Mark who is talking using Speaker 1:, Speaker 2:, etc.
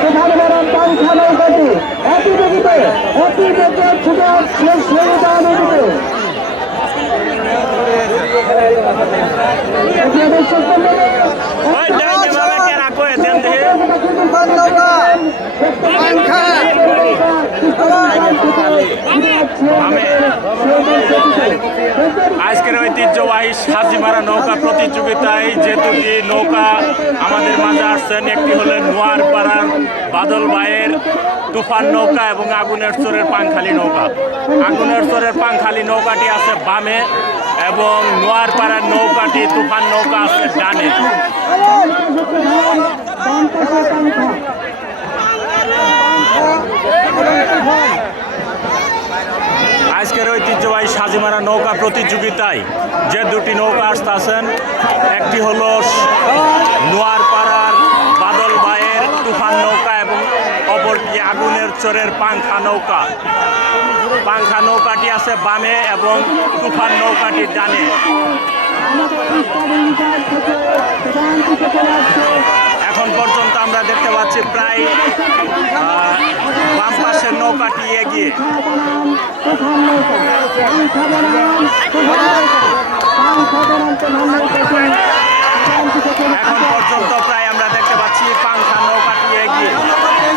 Speaker 1: প্রধান বেগে ছুটে শেষ
Speaker 2: ঐতিহ্যবাহী সাজিমারা নৌকা প্রতিযোগিতায় যে দুটি নৌকা আমাদের মাঝে আসছেন, একটি হলেন নোয়ারপাড়ার বাদল ভাইয়ের তুফান নৌকা এবং আগুনের চোরের পাংখালি নৌকা। আগুনের চোরের পাংখালি নৌকাটি আছে বামে এবং নোয়ারপাড়ার নৌকাটি তুফান নৌকা আছে ডানে। ঐতিহ্যবাহী সাজিমারা নৌকা প্রতিযোগিতায় যে দুটি নৌকা আসতে আছেন, একটি হল নোয়ারপাড়ার বাদল বায়ের তুফান নৌকা এবং অপরটি আগুনের চোরের পাংখা নৌকা। পাংখা নৌকাটি আছে বামে এবং তুফান নৌকাটি ডানে এখন পর্যন্ত আমরা দেখতে পাচ্ছি প্রায় বাম পাশের নৌকাটি এগিয়ে এখন পর্যন্ত প্রায় আমরা দেখতে পাচ্ছি পাংখা নৌকাটি এগিয়ে পাংখা